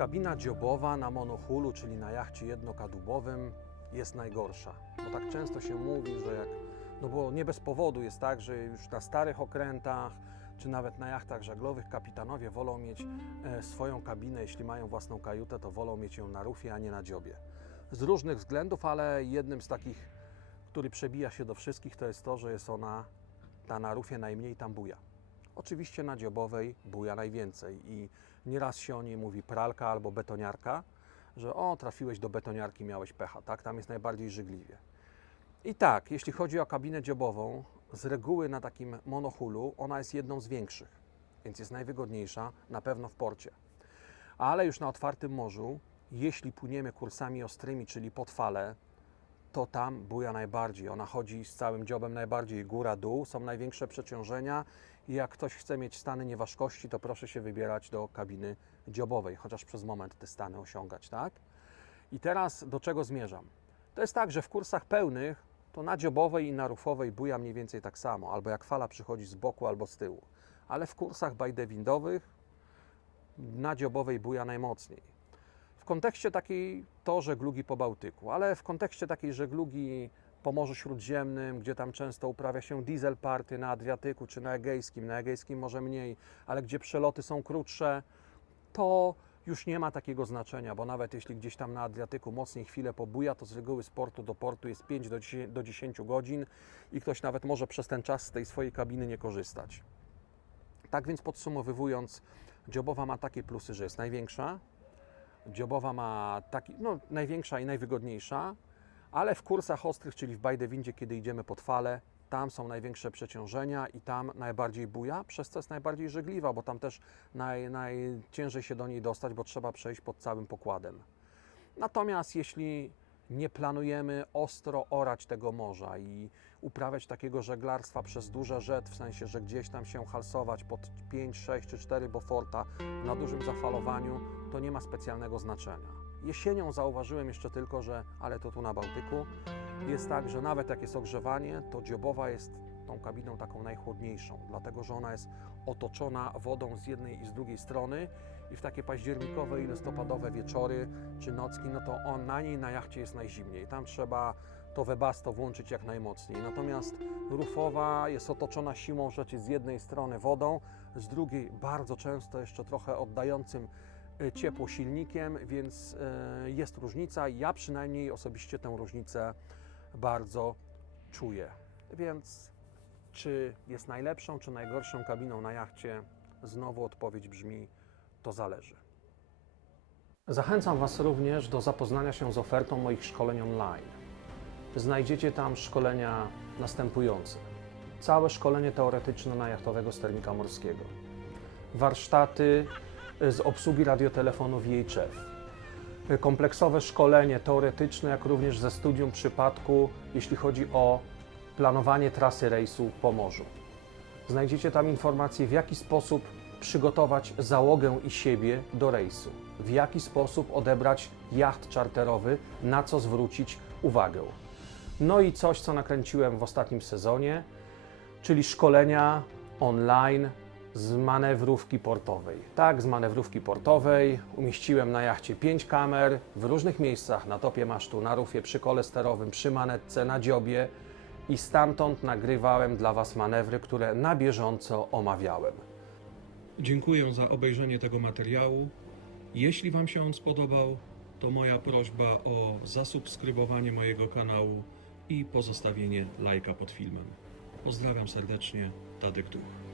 kabina dziobowa na monohulu, czyli na jachcie jednokadłubowym jest najgorsza. Bo tak często się mówi, że jak, no bo nie bez powodu jest tak, że już na starych okrętach, czy nawet na jachtach żaglowych kapitanowie wolą mieć e, swoją kabinę, jeśli mają własną kajutę, to wolą mieć ją na rufie, a nie na dziobie. Z różnych względów, ale jednym z takich, który przebija się do wszystkich, to jest to, że jest ona ta na rufie najmniej tam buja. Oczywiście na dziobowej buja najwięcej i nieraz się o niej mówi pralka albo betoniarka, że o, trafiłeś do betoniarki, miałeś pecha, tak? Tam jest najbardziej żygliwie. I tak, jeśli chodzi o kabinę dziobową, z reguły na takim monohulu ona jest jedną z większych, więc jest najwygodniejsza na pewno w porcie. Ale już na otwartym morzu, jeśli płyniemy kursami ostrymi, czyli pod fale, to tam buja najbardziej. Ona chodzi z całym dziobem najbardziej góra-dół, są największe przeciążenia i jak ktoś chce mieć stany nieważkości, to proszę się wybierać do kabiny dziobowej, chociaż przez moment te stany osiągać, tak? I teraz do czego zmierzam? To jest tak, że w kursach pełnych to na dziobowej i na rufowej buja mniej więcej tak samo, albo jak fala przychodzi z boku albo z tyłu. Ale w kursach bajdewindowych na dziobowej buja najmocniej. W kontekście takiej to żeglugi po Bałtyku, ale w kontekście takiej żeglugi po Morzu Śródziemnym, gdzie tam często uprawia się diesel party na Adriatyku czy na Egejskim, na Egejskim może mniej, ale gdzie przeloty są krótsze, to już nie ma takiego znaczenia, bo nawet jeśli gdzieś tam na Adriatyku mocniej chwilę pobuja, to z reguły z portu do portu jest 5 do 10 do 10 godzin i ktoś nawet może przez ten czas z tej swojej kabiny nie korzystać. Tak więc podsumowując, Dziobowa ma takie plusy, że jest największa, Dziobowa ma taki, no największa i najwygodniejsza, ale w kursach ostrych, czyli w Bajdewindzie, kiedy idziemy pod falę, tam są największe przeciążenia i tam najbardziej buja, przez co jest najbardziej żegliwa, bo tam też naj, najciężej się do niej dostać, bo trzeba przejść pod całym pokładem. Natomiast jeśli nie planujemy ostro orać tego morza i uprawiać takiego żeglarstwa przez duże rzet, w sensie, że gdzieś tam się halsować pod 5, 6 czy 4 Boforta na dużym zafalowaniu, to nie ma specjalnego znaczenia. Jesienią zauważyłem jeszcze tylko, że, ale to tu na Bałtyku, jest tak, że nawet jak jest ogrzewanie, to dziobowa jest tą kabiną taką najchłodniejszą, dlatego że ona jest otoczona wodą z jednej i z drugiej strony i w takie październikowe i listopadowe wieczory czy nocki, no to on na niej na jachcie jest najzimniej. Tam trzeba to webasto włączyć jak najmocniej. Natomiast rufowa jest otoczona siłą rzeczy z jednej strony wodą, z drugiej bardzo często jeszcze trochę oddającym e, ciepło silnikiem, więc e, jest różnica. Ja przynajmniej osobiście tę różnicę bardzo czuję. Więc czy jest najlepszą, czy najgorszą kabiną na jachcie? Znowu odpowiedź brzmi: to zależy. Zachęcam Was również do zapoznania się z ofertą moich szkoleń online. Znajdziecie tam szkolenia następujące: całe szkolenie teoretyczne na jachtowego sternika morskiego, warsztaty z obsługi radiotelefonu VHF, kompleksowe szkolenie teoretyczne, jak również ze studium przypadku, jeśli chodzi o planowanie trasy rejsu po morzu. Znajdziecie tam informacje, w jaki sposób przygotować załogę i siebie do rejsu, w jaki sposób odebrać jacht czarterowy, na co zwrócić uwagę. No i coś, co nakręciłem w ostatnim sezonie, czyli szkolenia online z manewrówki portowej. Tak, z manewrówki portowej umieściłem na jachcie 5 kamer w różnych miejscach, na topie masztu, na rufie, przy kole sterowym, przy manetce, na dziobie i stamtąd nagrywałem dla Was manewry, które na bieżąco omawiałem. Dziękuję za obejrzenie tego materiału. Jeśli Wam się on spodobał, to moja prośba o zasubskrybowanie mojego kanału i pozostawienie lajka pod filmem. Pozdrawiam serdecznie, Tadek Duch.